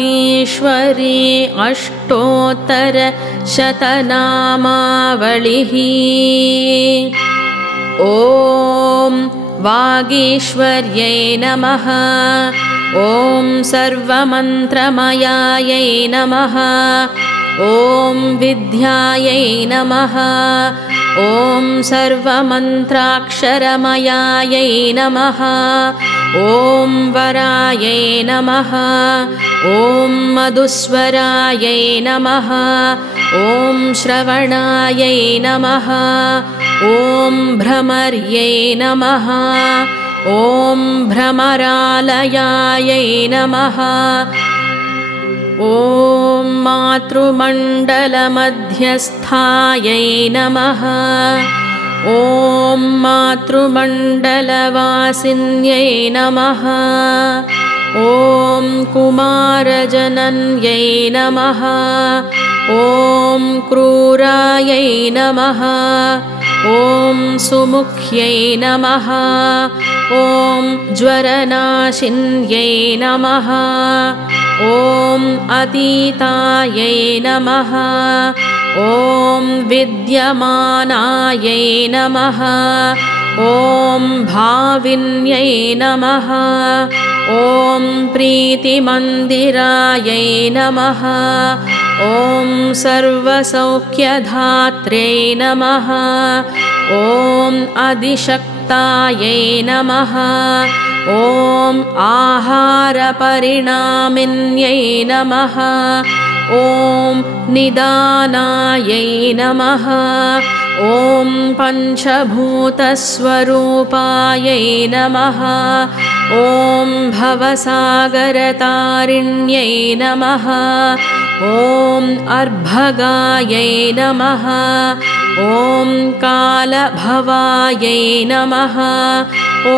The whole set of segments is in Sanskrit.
वागीश्वरी अष्टोत्तरशतनामावलिः। ॐ वागीश्वर्यै नमः। ॐ सर्वमन्त्रमयायै नमः। ॐ विद्यायै नमः। ॐ सर्वमन्त्राक्षरमयायै नमः। ॐ वरायै नमः। ॐ मधुस्वरायै नमः। ॐ श्रवणायै नमः। ॐ भ्रमर्यै नमः। ॐ भ्रमरालयायै नमः। ॐ मातृमण्डलमध्यस्थायै नमः। ॐ मातृमण्डलवासिन्यै नमः। ॐ कुमारजनन्यै नमः। ॐ क्रूरायै नमः। ॐ सुमुख्यै नमः। ॐ ज्वरनाशिन्यै नमः। ॐ अतीतायै नमः। ॐ विद्यमानायै नमः। ॐ भाविन्यै नमः। ॐ प्रीतिमन्दिरायै नमः। ॐ सर्वसौख्यधात्र्यै नमः। ॐ अधिशक्तायै नमः। ॐ आहारपरिणामिन्यै नमः। ॐ निदानायै नमः। ॐ पञ्चभूतस्वरूपायै नमः। ॐ भवसागरतारिण्यै नमः। ॐ अर्भगायै नमः। ॐ कालभवायै नमः। ॐ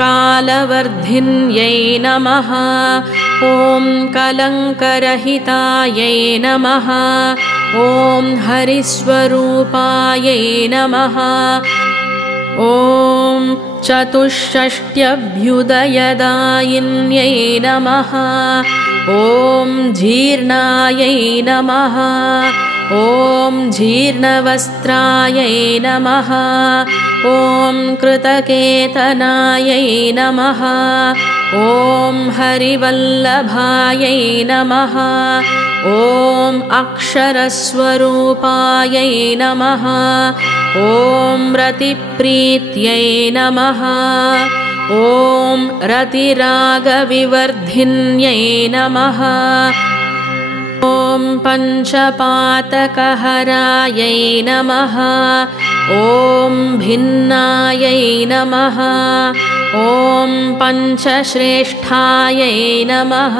कालवर्धिन्यै नमः। ॐ कलङ्करहितायै नमः। ॐ हरिस्वरूपायै नमः। ॐ चतुष्षष्ट्यभ्युदयदायिन्यै नमः। ॐ जीर्णायै नमः। ॐ जीर्णवस्त्रायै नमः। ॐ कृतकेतनायै नमः। ॐ हरिवल्लभायै नमः। ॐ अक्षरस्वरूपायै नमः। ॐ रतिप्रीत्यै नमः। ॐ रतिरागविवर्धिन्यै नमः। ॐ पञ्चपातकहरायै नमः। ॐ भिन्नायै नमः। ॐ पञ्चश्रेष्ठायै नमः।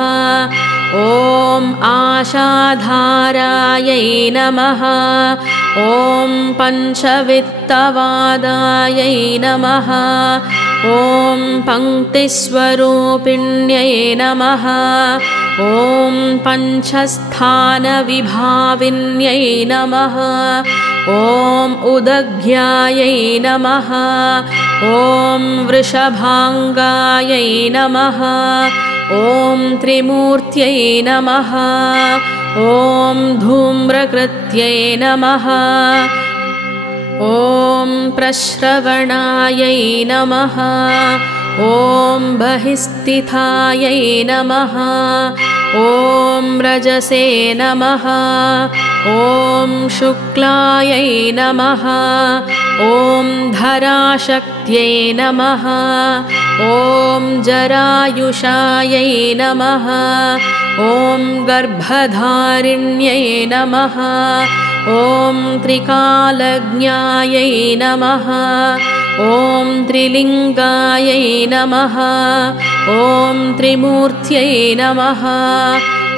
ॐ आशाधारायै नमः। ॐ पञ्चवित्तवादायै नमः। ॐ पङ्क्तिस्वरूपिण्यै नमः। ॐ पञ्चस्थानविभाविन्यै नमः। ॐ उदघ्यायै नमः। ॐ वृषभाङ्गायै नमः। ॐ त्रिमूर्त्यै नमः। ॐ धूम्रकृत्यै नमः। ॐ प्रश्रवणायै नमः। ॐ बहिस्थितायै नमः। ॐ रजसे नमः। ॐ शुक्लायै नमः। ॐ धराशक्त्यै नमः। ॐ जरायुषायै नमः। ॐ गर्भधारिण्यै नमः। ॐ त्रिकालज्ञायै नमः। ॐ त्रिलिङ्गायै नमः। ॐ त्रिमूर्त्यै नमः।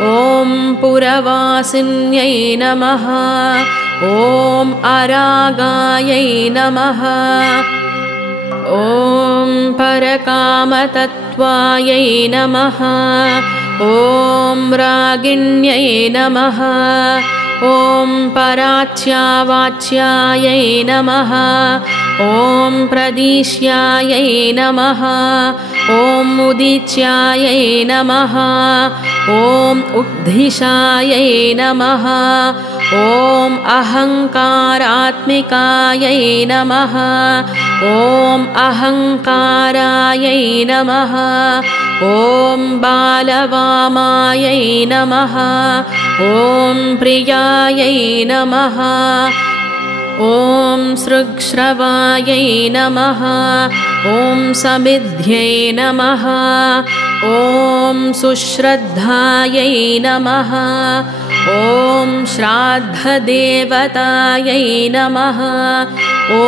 ॐ पुरवासिन्यै नमः। ॐ अरागायै नमः। ॐ परकामतत्त्वायै नमः। ॐ रागिण्यै नमः। ॐ पराच्यावाच्यायै नमः ॐ प्रदिश्यायै नमः ॐ उदीच्यायै नमः ॐ उद्धिशायै नमः ॐ अहङ्कारात्मिकायै नमः ॐ अहङ्कारायै नमः ॐ बालवामायै नमः ॐ प्रियायै नमः ॐ सृग्श्रवायै नमः ॐ समिध्यै नमः ॐ सुश्रद्धायै नमः ॐ श्राद्धदेवतायै नमः ॐ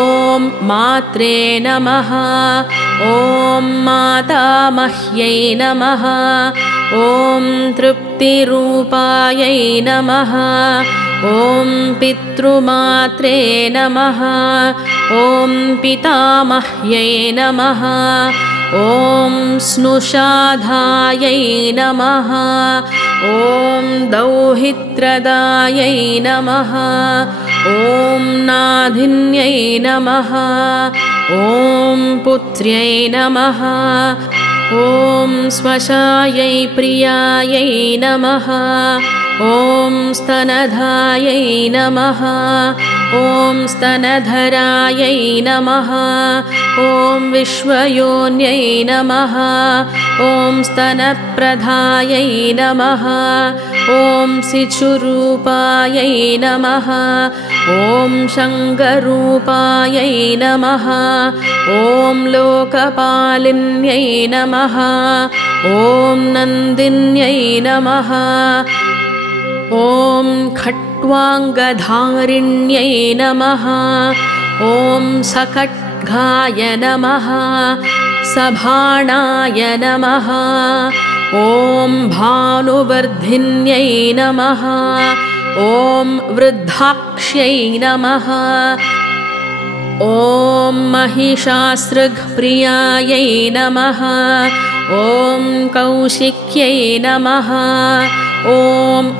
मात्रे नमः ॐ मातामह्यै नमः ॐ तृप्तिरूपायै नमः ॐ पितृमात्रे नमः ॐ पितामह्यै नमः ॐ स्नुषाधायै नमः ॐ दौहित्रदायै नमः ॐ नाधिन्यै नमः ॐ पुत्र्यै नमः ॐ स्वशायै प्रियायै नमः ॐ स्तनधायै नमः ॐ स्तनधरायै नमः ॐ विश्वयोन्यै नमः ॐ स्तनप्रधायै नमः ॐ शिशुरूपायै नमः ॐ शङ्करूपायै नमः ॐ लोकपालिन्यै नमः ॐ नन्दिन्यै नमः ॐ खट्वाङ्गधारिण्यै नमः ॐ सकट्गाय नमः सभाणाय नमः ॐ भानुवर्धिन्यै नमः ॐ वृद्धाक्ष्यै नमः ॐ महिषासृग्प्रियायै नमः ॐ कौशिक्यै नमः ॐ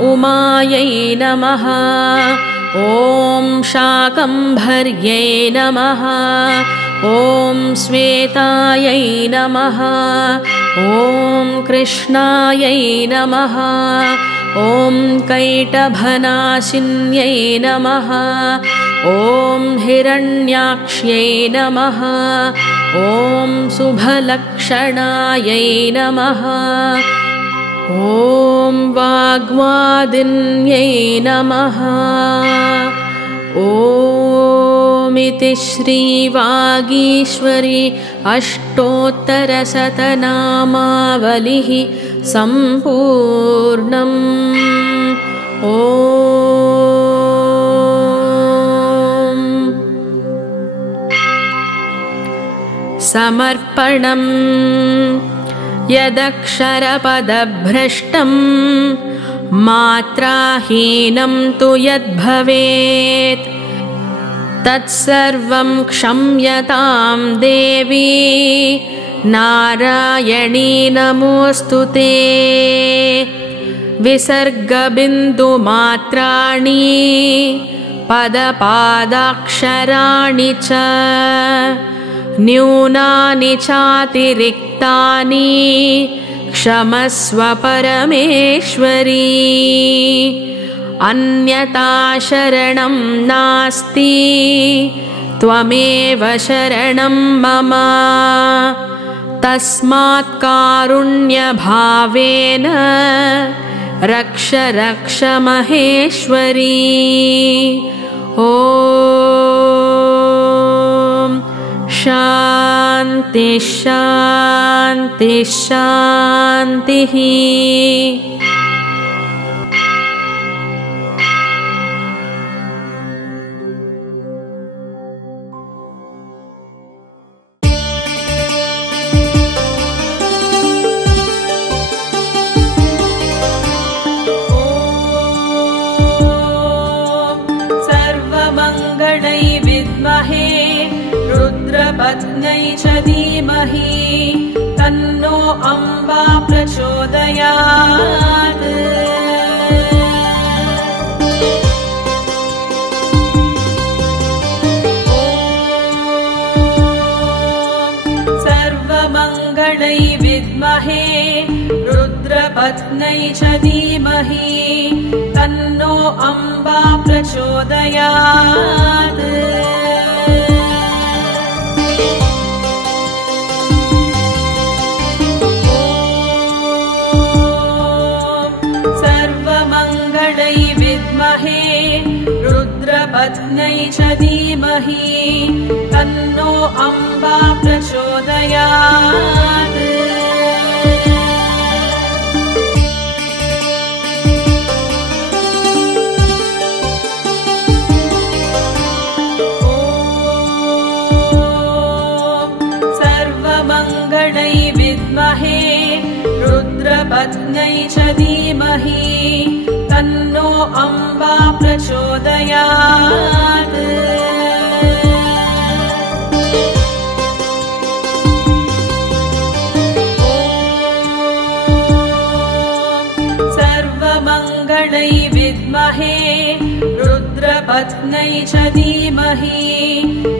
उमायै नमः ॐ शाकम्भर्यै नमः ॐ श्वेतायै नमः ॐ कृष्णायै नमः ॐ कैटभनाशिन्यै नमः ॐ हिरण्याक्ष्यै नमः ॐ शुभलक्षणायै नमः ॐ वाग्वादिन्यै नमः ॐ इति श्रीवागीश्वरी अष्टोत्तरशतनामावलिः सम्पूर्णम् ॐ समर्पणम् यदक्षरपदभ्रष्टं मात्राहीनं तु यद्भवेत् तत्सर्वं क्षम्यतां देवी नारायणी नमोऽस्तु ते। विसर्गबिन्दुमात्राणि पदपादाक्षराणि च न्यूनानि चातिरिक्तानि क्षमस्व परमेश्वरी। अन्यथा शरणं नास्ति त्वमेव शरणं मम। तस्मात् कारुण्यभावेन रक्ष रक्ष महेश्वरी। ॐ शान्ति शान्ति शान्तिः। रुद्रपत्न्यै च धीमहि तन्नो अम्बा प्रचोदयात्। रुद्रपत्न्यै च धीमहि तन्नो अम्बा प्रचोदयात्। सर्वमङ्गलै विद्महे रुद्रपत्न्यै च धीमहि तन्नो अम्बा प्रचोदयात्। सर्वमङ्गलै विद्महे रुद्रपत्न्यै च धीमहि तन्नो अम्बा प्रचोदयात्। सर्वमङ्गलै विद्महे रुद्रपत्न्यै च धीमहि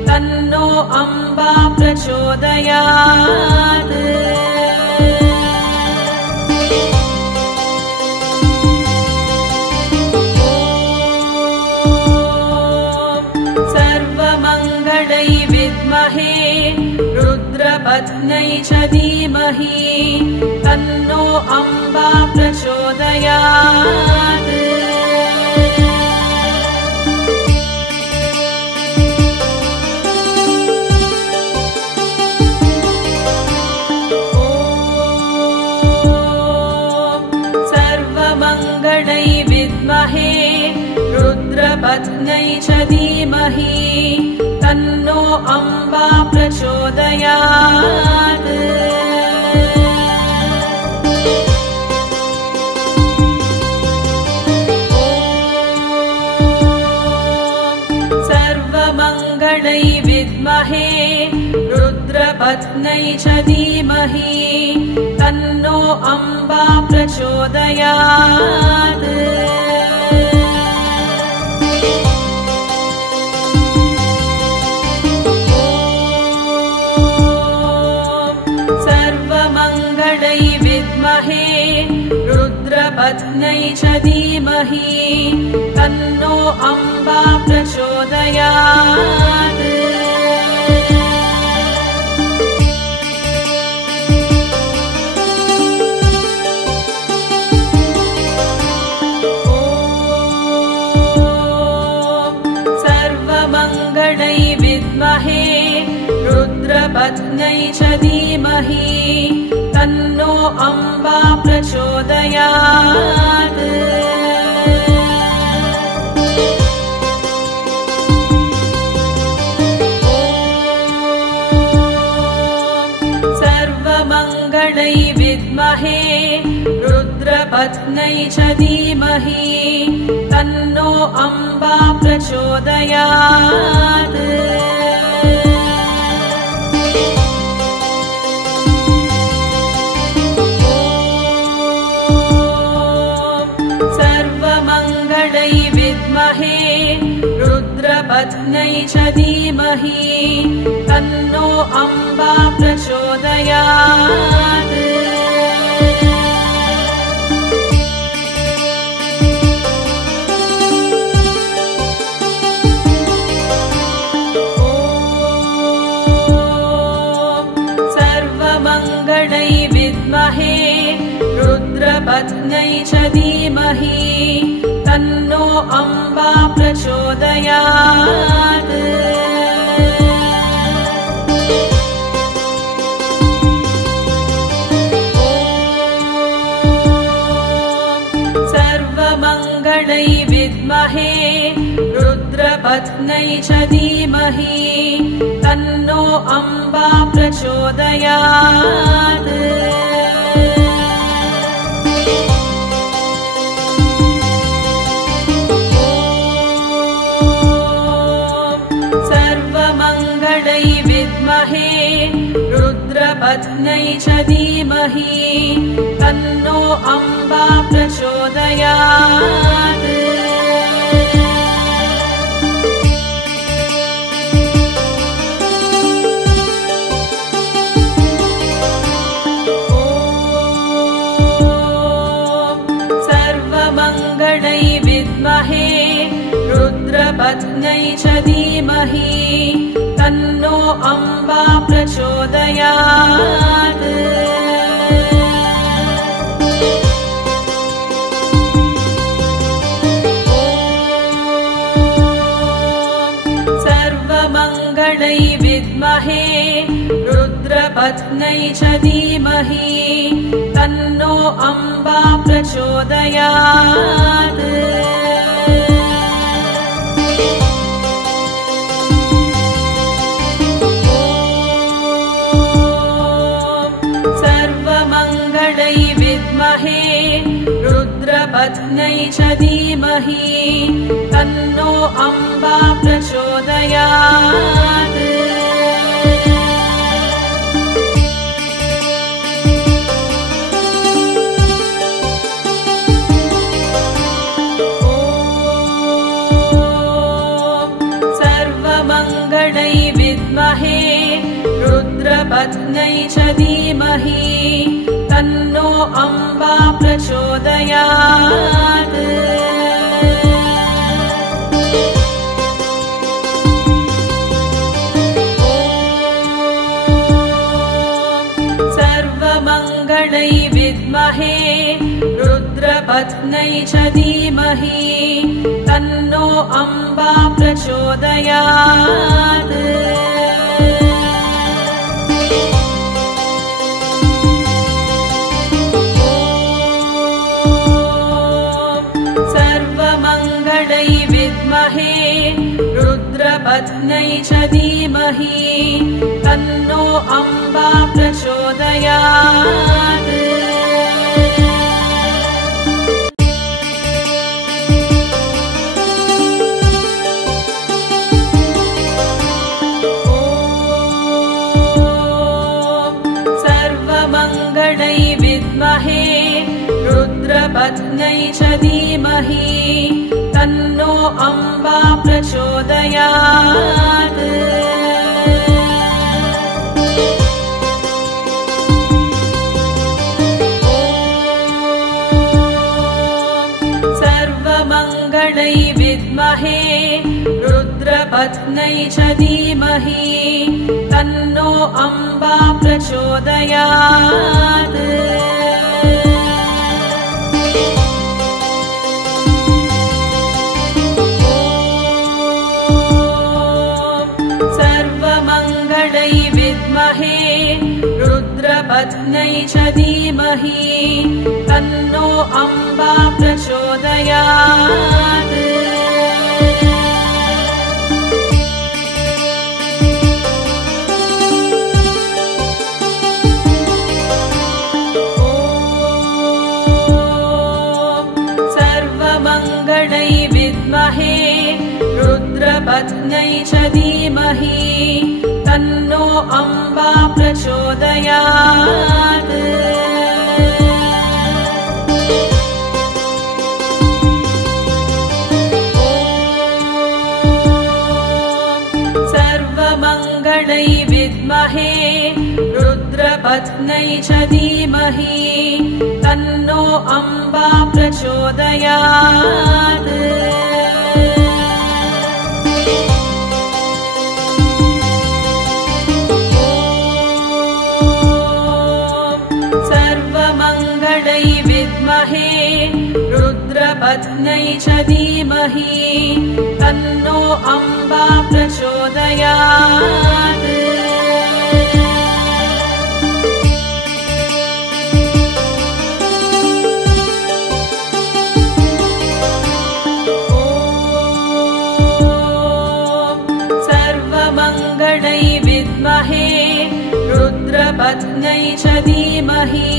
तन्नो अम्बा प्रचोदयात्। सर्वमङ्गलै विद्महे रुद्रपत्न्यै च धीमहि तन्नो अम्बा प्रचोदयात्। सर्वमङ्गलै विद्महे रुद्रपत्न्यै च धीमहि तन्नो अम्बा प्रचोदयात्। सर्वमङ्गलै विद्महे रुद्रपत्न्यै च धीमहि तन्नो अम्बा प्रचोदयात्। सर्वमङ्गलै विद्महे रुद्रपत्न्यै च धीमहि तन्नो अम्बा प्रचोदयात्। सर्वमङ्गलै विद्महे रुद्रपत्न्यै च धीमहि तन्नो अम्बा प्रचोदयात्। सर्वमङ्गलै विद्महे रुद्रपत्न्यै च धीमहि तन्नो अम्बा प्रचोदयात्। सर्वमङ्गलै विद्महे रुद्रपत्न्यै च धीमहि तन्नो अम्बा प्रचोदयात्। सर्वमङ्गलै विद्महे रुद्रपत्न्यै च धीमहि तन्नो अम्बा प्रचोदयात्। सर्वमङ्गलै विद्महे रुद्रपत्न्यै च धीमहि तन्नो अम्बा प्रचोदयात्। सर्वमङ्गलै विद्महे रुद्रपत्न्यै च धीमहि तन्नो अम्बा प्रचोदयात्। सर्वमङ्गलै विद्महे रुद्रपत्न्यै च धीमहि तन्नो अम्बा प्रचोदयात्। सर्वमङ्गलै विद्महे रुद्रपत्न्यै च धीमहि तन्नो अम्बा प्रचोदयात्। सर्वमङ्गलै विद्महे रुद्रपत्न्यै च धीमहि तन्नो अम्बा प्रचोदयात्। सर्वमङ्गलै विद्महे रुद्रपत्न्यै च धीमहि तन्नो अम्बा प्रचोदयात्। सर्वमङ्गलै विद्महे रुद्रपत्न्यै च धीमहि तन्नो अम्बा प्रचोदयात्। सर्वमङ्गलै विद्महे रुद्रपत्न्यै च धीमहि तन्नो अम्बा प्रचोदयात्। सर्वमङ्गलै विद्महे रुद्रपत्न्यै च धीमहि तन्नो अम्बा प्रचोदयात्। सर्वमङ्गलै विद्महे रुद्रपत्न्यै च धीमहि तन्नो अम्बा प्रचोदयात्। सर्वमङ्गलै विद्महे रुद्रपत्न्यै च धीमहि तन्नो अम्बा प्रचोदयात्। सर्वमङ्गलै विद्महे रुद्रपत्न्यै च धीमहि तन्नो अम्बा प्रचोदयात्। सर्वमङ्गलै विद्महे रुद्रपत्न्यै च धीमहि तन्नो अम्बा प्रचोदयात्। सर्वमङ्गलै विद्महे रुद्रपत्न्यै च धीमहि तन्नो अम्बा प्रचोदयात्। सर्वमङ्गलै विद्महे रुद्रपत्न्यै च धीमहि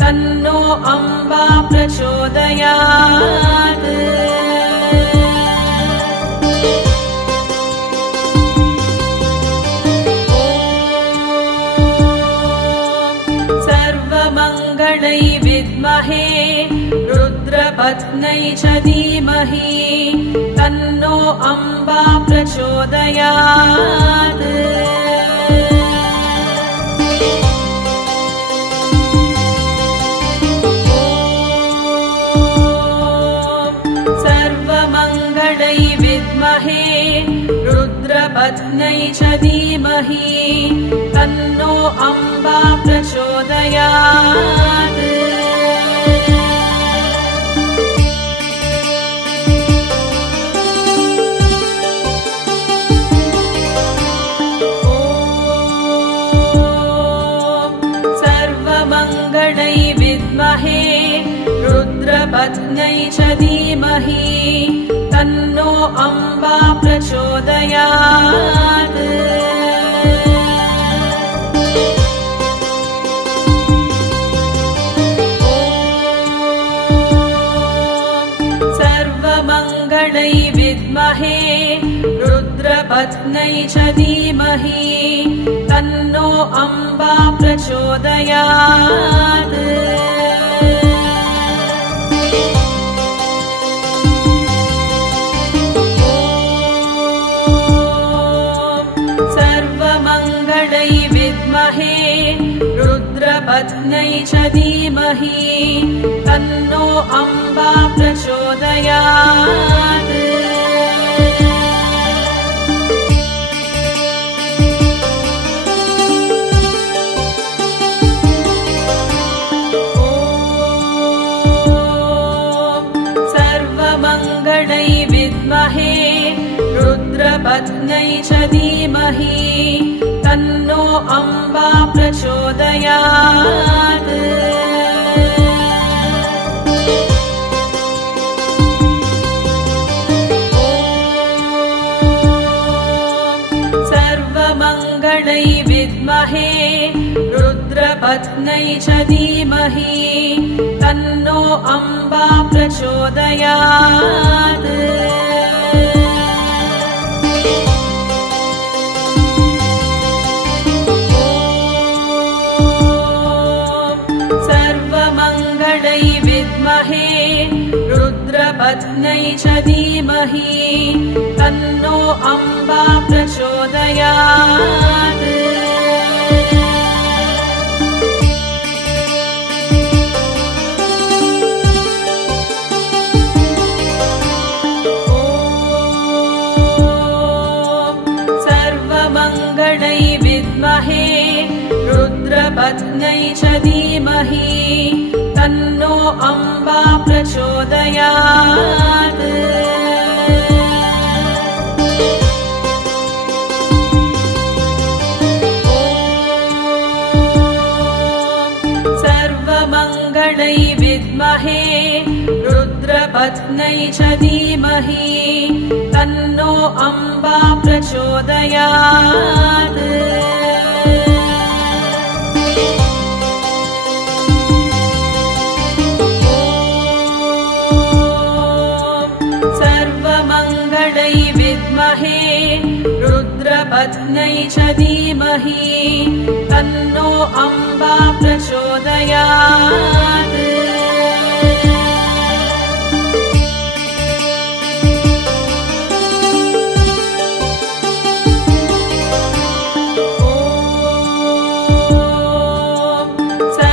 तन्नो अम्बा प्रचोदयात्। सर्वमङ्गलै विद्महे रुद्रपत्न्यै च धीमहि तन्नो अम्बा प्रचोदयात्। रुद्रपत्न्यै च धीमहि तन्नो अम्बा प्रचोदयात्। सर्वमङ्गलै विद्महे रुद्रपत्न्यै च धीमहि तन्नो अम्बा प्रचोदयात्। सर्वमङ्गलै विद्महे रुद्रपत्न्यै च धीमहि तन्नो अम्बा प्रचोदयात्। सर्वमङ्गलै विद्महे रुद्रपत्न्यै च धीमहि तन्नो अम्बा प्रचोदयात्। सर्वमङ्गलै विद्महे रुद्रपत्न्यै च धीमहि तन्नो अम्बा प्रचोदयात्। सर्वमङ्गलै विद्महे रुद्रपत्न्यै च धीमहि तन्नो अम्बा प्रचोदयात्। सर्वमङ्गलै विद्महे रुद्रपत्न्यै च धीमहि तन्नो अम्बा प्रचोदयात्। सर्वमङ्गलै विद्महे रुद्रपत्न्यै च धीमहि तन्नो अम्बा प्रचोदयात्। सर्वमङ्गलै विद्महे रुद्रपत्न्यै च धीमहि तन्नो अम्बा प्रचोदयात्। सर्वमङ्गलै विद्महे रुद्रपत्न्यै च धीमहि तन्नो अम्बा प्रचोदयात्।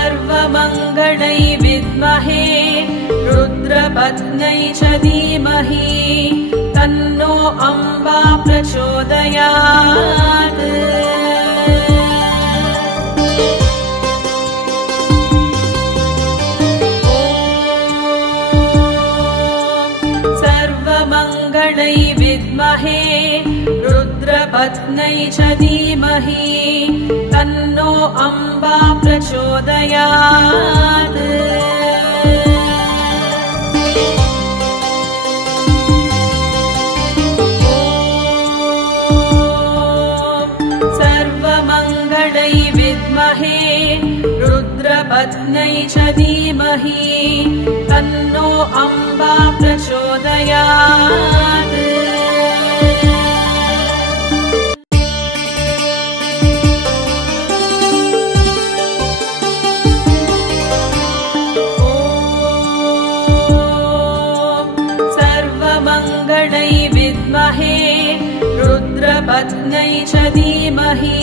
सर्वमङ्गलै विद्महे रुद्रपत्न्यै च धीमहि तन्नो अम्बा प्रचोदयात्। सर्वमङ्गलै विद्महे रुद्रपत्न्यै च धीमहि तन्नो अम्बा प्रचोदयात्। सर्वमङ्गलै विद्महे रुद्रपत्न्यै च धीमहि तन्नो अम्बा प्रचोदयात्। सर्वमङ्गलै विद्महे रुद्रपत्न्यै च धीमहि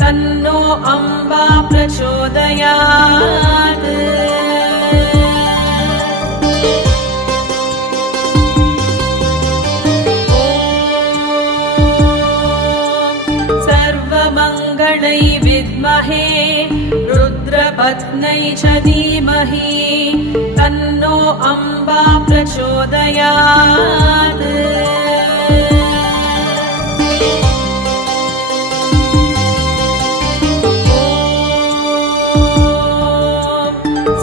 तन्नो अम्बा प्रचोदयात्। रुद्रपत्न्यै च धीमहि तन्नो अम्बा प्रचोदयात्।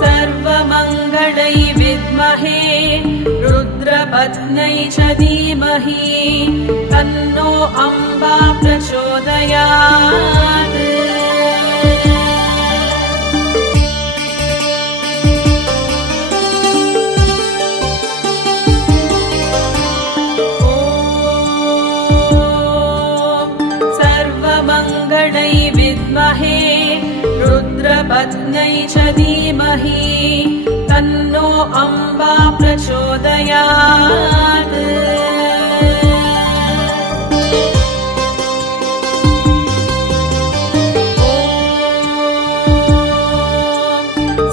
सर्वमङ्गलै विद्महे रुद्रपत्न्यै च धीमहि तन्नो अम्बा प्रचोदयात्। सर्वमङ्गलै विद्महे रुद्रपत्न्यै च धीमहि तन्नो अम्बा प्रचोदयात्।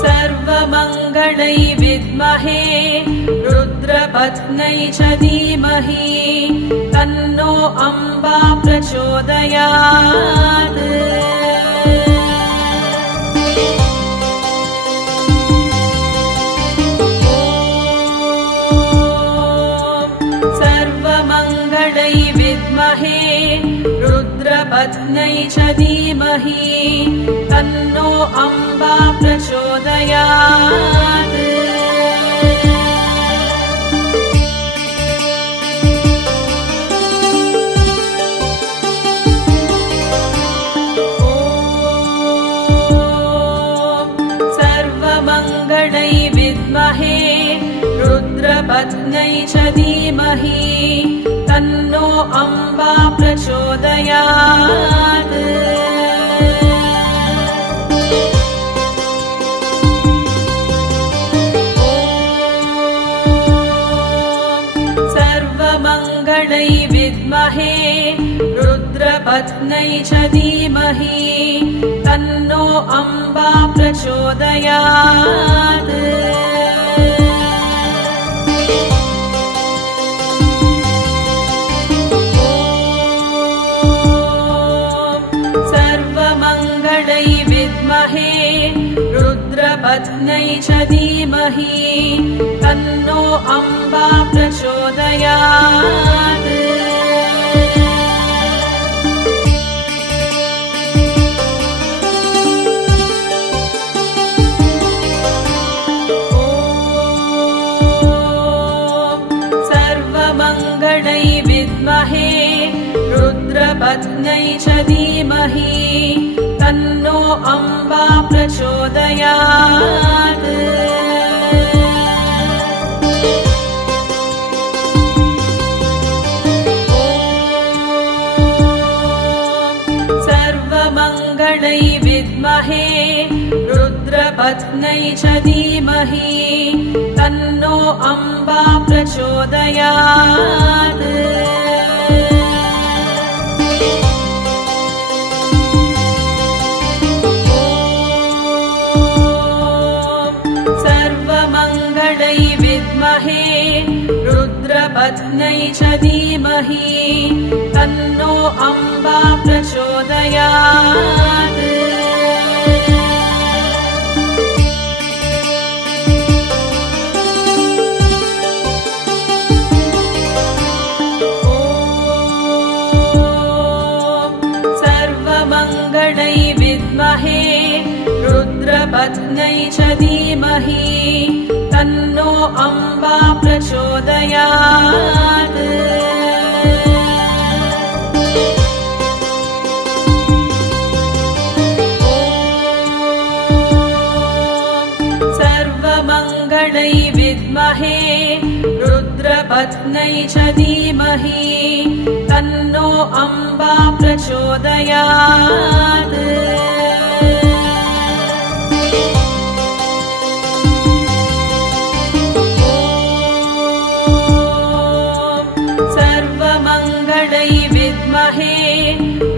सर्वमङ्गलै विद्महे रुद्रपत्न्यै च धीमहि तन्नो अम्बा प्रचोदयात्। सर्वमङ्गलै विद्महे रुद्रपत्न्यै च धीमहि तन्नो अम्बा प्रचोदयात्। सर्वमङ्गलै विद्महे रुद्रपत्न्यै च धीमहि तन्नो अम्बा प्रचोदयात्। सर्वमङ्गलै विद्महे रुद्रपत्न्यै च धीमहि तन्नो अम्बा प्रचोदयात्। सर्वमङ्गलै विद्महे रुद्रपत्न्यै च धीमहि तन्नो अम्बा प्रचोदयात्। सर्वमङ्गलै विद्महे रुद्रपत्न्यै च धीमहि तन्नो अम्बा प्रचोदयात्। सर्वमङ्गलै विद्महे रुद्रपत्न्यै च धीमहि तन्नो अम्बा प्रचोदयात्। सर्वमङ्गलै विद्महे रुद्रपत्न्यै च धीमहि तन्नो अम्बा प्रचोदयात्। सर्वमङ्गलै विद्महे रुद्रपत्न्यै च धीमहि तन्नो अम्बा प्रचोदयात्। सर्वमङ्गलै विद्महे रुद्रपत्न्यै च धीमहि तन्नो अम्बा प्रचोदयात्। सर्वमङ्गलै विद्महे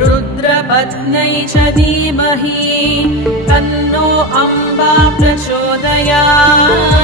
रुद्रपत्न्यै च धीमहि तन्नो अम्बा प्रचोदयात्।